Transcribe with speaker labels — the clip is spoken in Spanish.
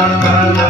Speaker 1: la la